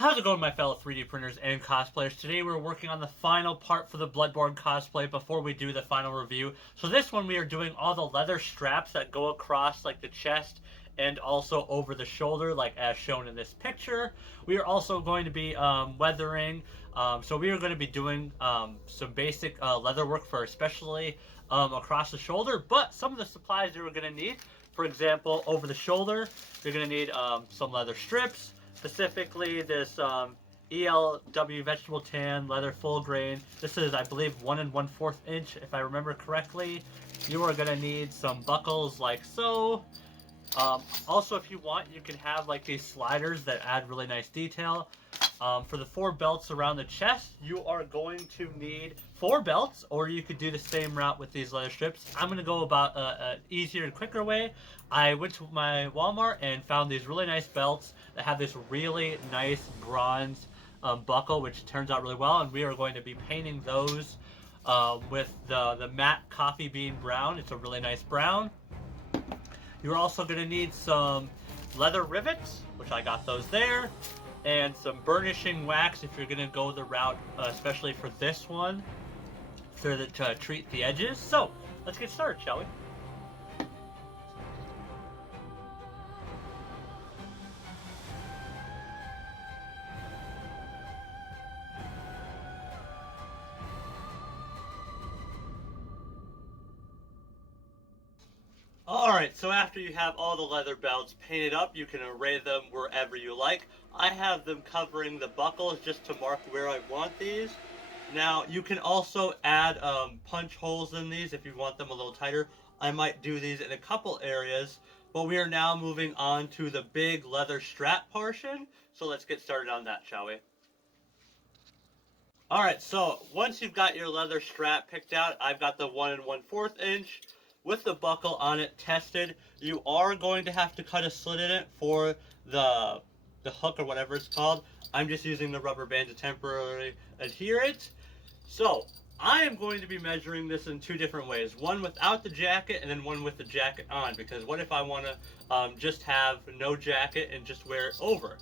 How's it going, my fellow 3D printers and cosplayers? Today we're working on the final part for the Bloodborne cosplay before we do the final review. So this one we are doing all the leather straps that go across like the chest and also over the shoulder, like as shown in this picture. We are also going to be weathering, so we are going to be doing some basic leather work for especially across the shoulder, but some of the supplies that we're going to need, for example, over the shoulder, you're going to need some leather strips, specifically this ELW vegetable tan leather full grain. This is, I believe, 1 1/4 inch, if I remember correctly. You are going to need some buckles like so. Also, if you want, you can have like these sliders that add really nice detail. For the 4 belts around the chest, you are going to need 4 belts, or you could do the same route with these leather strips. I'm going to go about an easier and quicker way. I went to my Walmart and found these really nice belts that have this really nice bronze buckle, which turns out really well, and we are going to be painting those with the matte coffee bean brown. It's a really nice brown. You're also going to need some leather rivets, which I got those there, and some burnishing wax if you're going to go the route, especially for this one, to treat the edges. So, let's get started, shall we? Alright, so after you have all the leather belts painted up, you can array them wherever you like. I have them covering the buckles just to mark where I want these. Now, you can also add punch holes in these if you want them a little tighter. I might do these in a couple areas, but we are now moving on to the big leather strap portion. So let's get started on that, shall we? Alright, so once you've got your leather strap picked out, I've got the 1 1/4 inch with the buckle on it tested. You are going to have to cut a slit in it for the hook or whatever it's called. I'm just using the rubber band to temporarily adhere it. So I am going to be measuring this in 2 different ways. One without the jacket and then one with the jacket on, because what if I want to just have no jacket and just wear it over?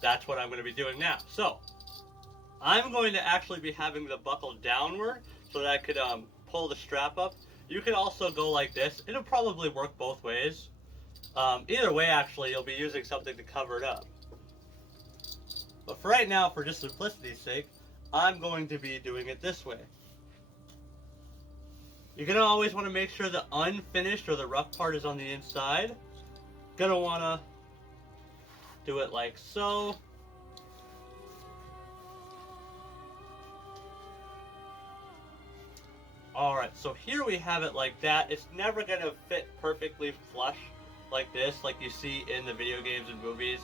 That's what I'm going to be doing now. So I'm going to actually be having the buckle downward so that I could pull the strap up. You can also go like this. It'll probably work both ways. Either way, actually, you'll be using something to cover it up. But for right now, for just simplicity's sake, I'm going to be doing it this way. You're going to always want to make sure the unfinished or the rough part is on the inside. Going to want to do it like so. Alright, so here we have it like that. It's never going to fit perfectly flush like this, like you see in the video games and movies.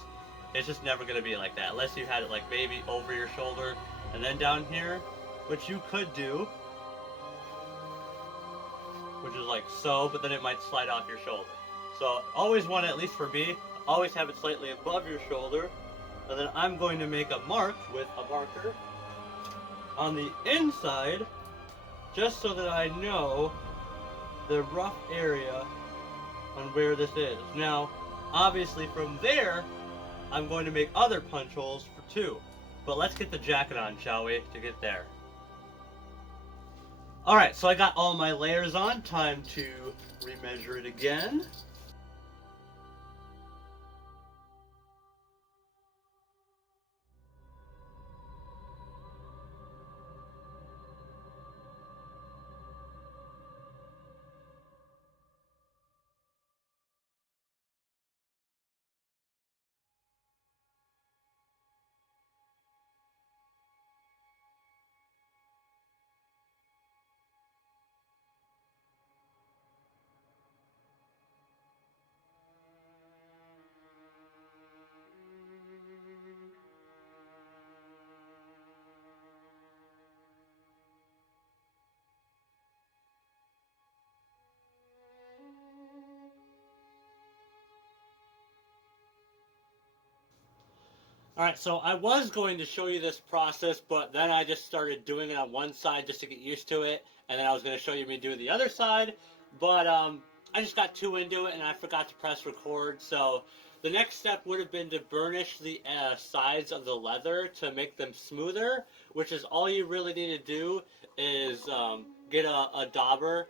It's just never going to be like that, unless you had it like maybe over your shoulder and then down here, which you could do, which is like so, but then it might slide off your shoulder. So always want to, at least for me, always have it slightly above your shoulder, and then I'm going to make a mark with a marker on the inside, just so that I know the rough area on where this is. Now, obviously from there, I'm going to make other punch holes for 2. But let's get the jacket on, shall we, to get there. Alright, so I got all my layers on. Time to remeasure it again. Alright, so I was going to show you this process, but then I just started doing it on one side just to get used to it, and then I was going to show you me doing the other side, but I just got too into it and I forgot to press record, so the next step would have been to burnish the sides of the leather to make them smoother, which is all you really need to do is get a dauber,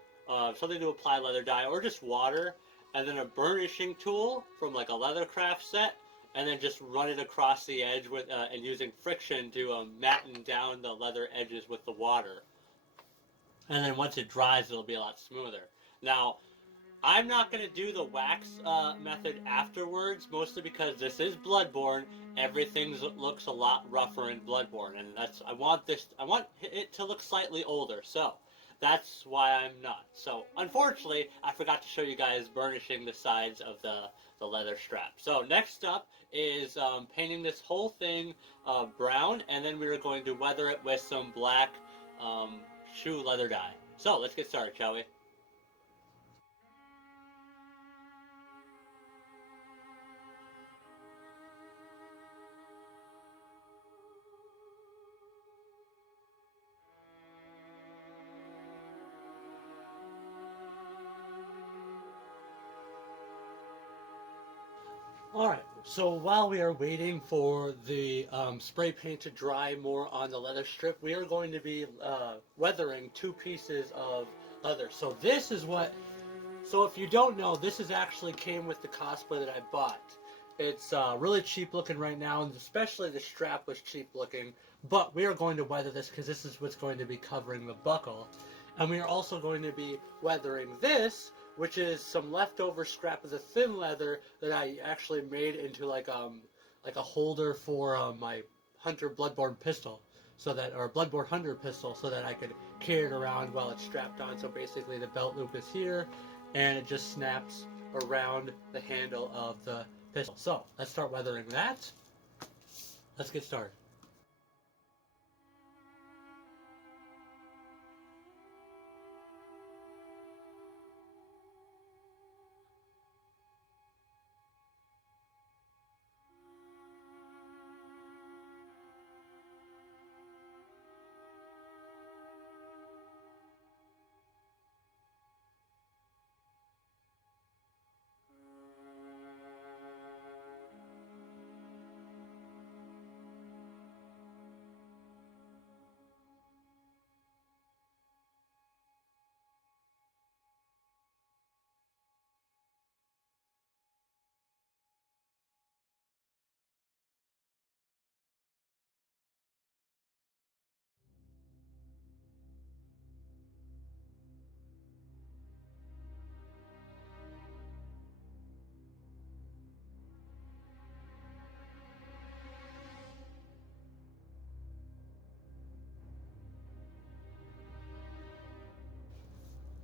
something to apply leather dye, or just water, and then a burnishing tool from like a leather craft set, and then just run it across the edge with and using friction to matten down the leather edges with the water. And then once it dries, it'll be a lot smoother. Now, I'm not going to do the wax method afterwards, mostly because this is Bloodborne. Everything looks a lot rougher in Bloodborne, and I want it to look slightly older, so that's why I'm not. So, unfortunately, I forgot to show you guys burnishing the sides of the leather strap. So, next up is painting this whole thing brown, and then we are going to weather it with some black shoe leather dye. So, let's get started, shall we? Alright, so while we are waiting for the spray paint to dry more on the leather strip, we are going to be weathering two pieces of leather. So this is so if you don't know, this actually came with the cosplay that I bought. It's really cheap looking right now, and especially the strap was cheap looking, but we are going to weather this because this is what's going to be covering the buckle. And we are also going to be weathering this, which is some leftover scrap of the thin leather that I actually made into like a holder for my Hunter Bloodborne pistol, or Bloodborne Hunter pistol, so that I could carry it around while it's strapped on. So basically, the belt loop is here, and it just snaps around the handle of the pistol. So let's start weathering that. Let's get started.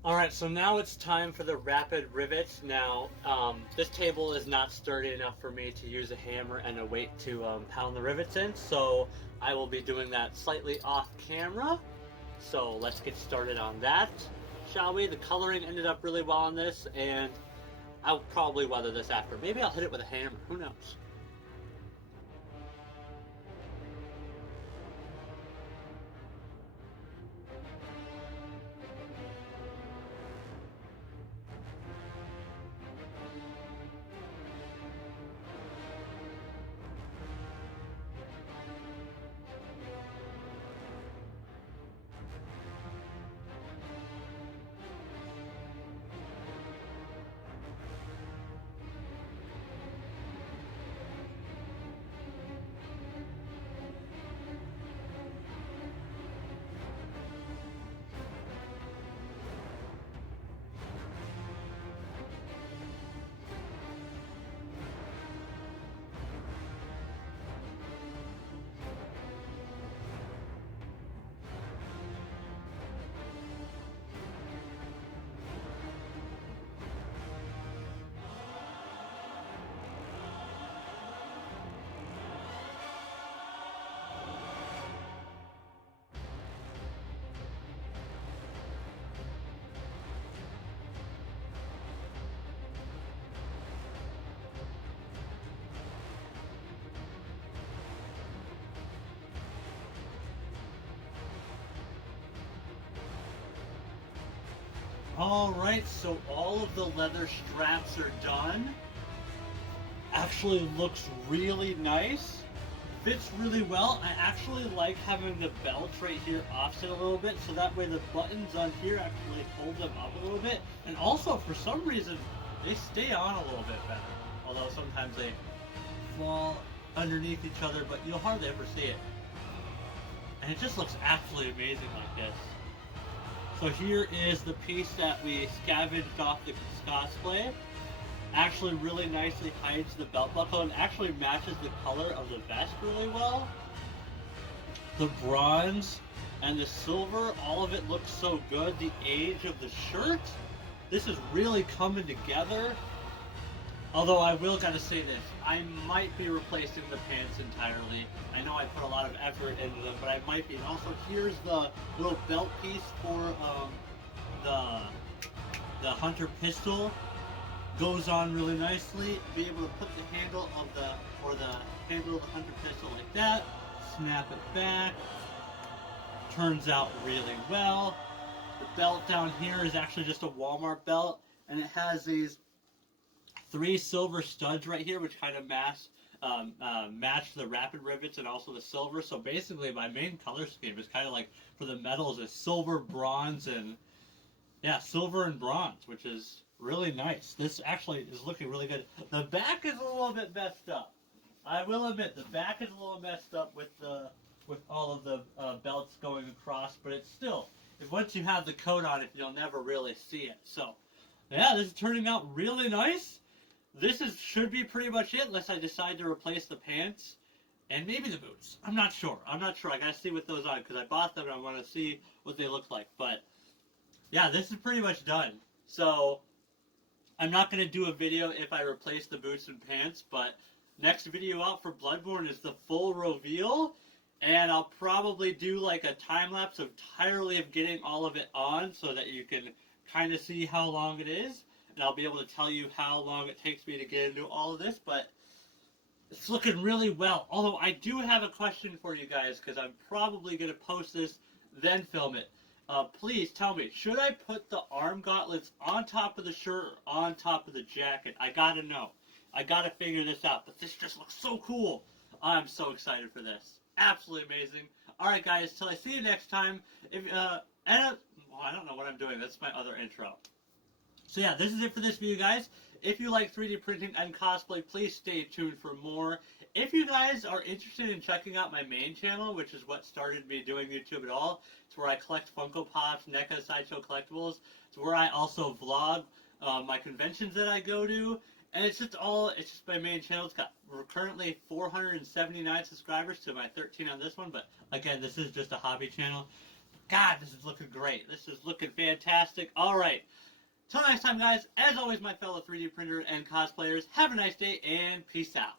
Alright, so now it's time for the rapid rivets. Now, this table is not sturdy enough for me to use a hammer and a weight to pound the rivets in, so I will be doing that slightly off camera. So let's get started on that, shall we? The coloring ended up really well on this, and I'll probably weather this after. Maybe I'll hit it with a hammer, who knows? Alright, so all of the leather straps are done. actually looks really nice. Fits really well. I actually like having the belts right here offset a little bit, so that way the buttons on here actually hold them up a little bit. And also, for some reason, they stay on a little bit better. Although sometimes they fall underneath each other, but you'll hardly ever see it. And it just looks absolutely amazing like this. So here is the piece that we scavenged off the Cosplay. Actually really nicely hides the belt buckle and actually matches the color of the vest really well. The bronze and the silver, all of it looks so good. The age of the shirt, this is really coming together. Although I will gotta say this, I might be replacing the pants entirely. I know I put a lot of effort into them, but I might be. And also here's the little belt piece for the hunter pistol. Goes on really nicely. Be able to put the handle of the handle of the hunter pistol like that. Snap it back. Turns out really well. The belt down here is actually just a Walmart belt, and it has these 3 silver studs right here, which kind of match the rapid rivets and also the silver. So basically, my main color scheme is kind of like for the metals is silver, bronze, and yeah, silver and bronze, which is really nice. This actually is looking really good. The back is a little bit messed up. I will admit the back is a little messed up with all of the belts going across, but it's still, once you have the coat on it, you'll never really see it. So yeah, this is turning out really nice. This should be pretty much it, unless I decide to replace the pants and maybe the boots. I'm not sure. I gotta see what those are because I bought them and I want to see what they look like. But yeah, this is pretty much done. So I'm not going to do a video if I replace the boots and pants, but next video out for Bloodborne is the full reveal, and I'll probably do like a time-lapse entirely of getting all of it on so that you can kind of see how long it is, and I'll be able to tell you how long it takes me to get into all of this, but it's looking really well. Although I do have a question for you guys, because I'm probably going to post this, then film it. Please tell me, should I put the arm gauntlets on top of the shirt or on top of the jacket? I gotta know. I gotta figure this out, but this just looks so cool. I'm so excited for this. Absolutely amazing. Alright guys, till I see you next time. Well, I don't know what I'm doing. That's my other intro. So yeah, this is it for this video, guys. If you like 3D printing and cosplay, please stay tuned for more. If you guys are interested in checking out my main channel, which is what started me doing YouTube at all, it's where I collect Funko Pops, NECA, Sideshow Collectibles. It's where I also vlog my conventions that I go to. And it's just my main channel. It's got, we're currently 479 subscribers to my 13 on this one. But again, this is just a hobby channel. God, this is looking great. This is looking fantastic. All right. Till next time, guys, as always, my fellow 3D printer and cosplayers, have a nice day and peace out.